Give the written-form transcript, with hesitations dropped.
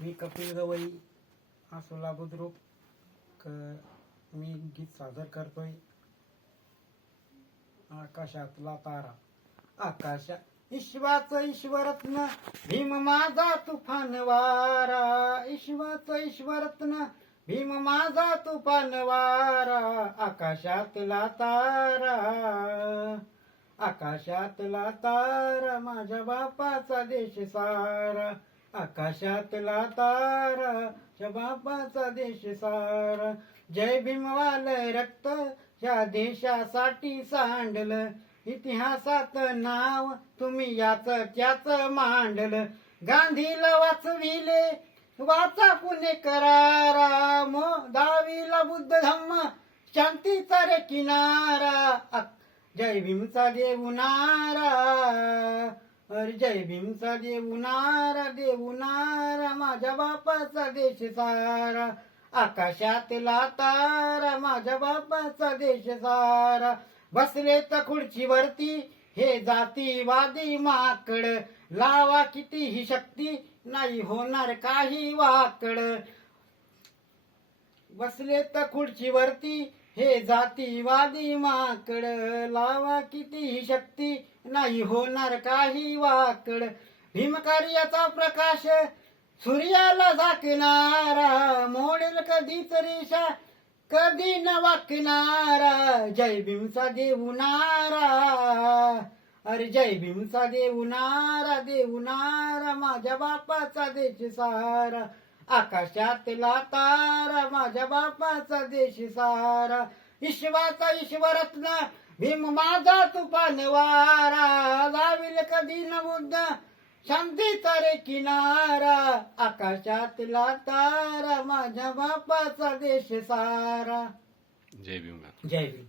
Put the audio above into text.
मी कपिल गवई आसोला बुद्रुक मी गीत सादर करतोय. आकाशातला तारा. आकाशा ईश्वाचं ईश्वरत्न भीम माझा तुफान वारा. ईश्वाचं ईश्वरत्न भीम माझा तुफान वारा. आकाशातला तारा. आकाशातला तारा माझ्या बापाचा देश सारा. आकाशातला तारा च्या बापाचा देश सारा. जय भीमवाल रक्त या देशासाठी सांडलं. इतिहासात नाव तुम्ही याच त्याच मांडलं. गांधीला वाचविले वाचा पुणेकरारा. दावीला बुद्ध धम्म शांतीचा रे किनारा. जय भीमचा देवनारा. अरे जय भीमचा देवनारा. देवनारा माझ्या बापाचा देश सारा. आकाशातला तारा माझ्या बापाचा देश सारा. बसले तर खुर्चीवरती हे जातीवादी माकड. लावा कितीही शक्ती नाही होणार काही वाकड. बसले तर खुर्चीवरती हे जातीवादी माकड. लावा कितीही शक्ती नाही होणार काही वाकड. भीमकार्याचा प्रकाश सूर्याला झाकणारा. मोडेल कधीच रेषा कधी न वाकणारा. जय भीमचा देवनारा. अरे जय भीमचा देवनारा. देवनारा माझ्या बापाचा देश सारा. आकाशातला तारा माझ्या बापाचा देश सारा. ईश्वाचा ईश्वरत्न भीम माझा तुफान वारा. जाविल कधी न बुद्ध शांतीचा रे किनारा. आकाशातला तारा माझ्या बापाचा देश सारा. जय भीम. जय भीम.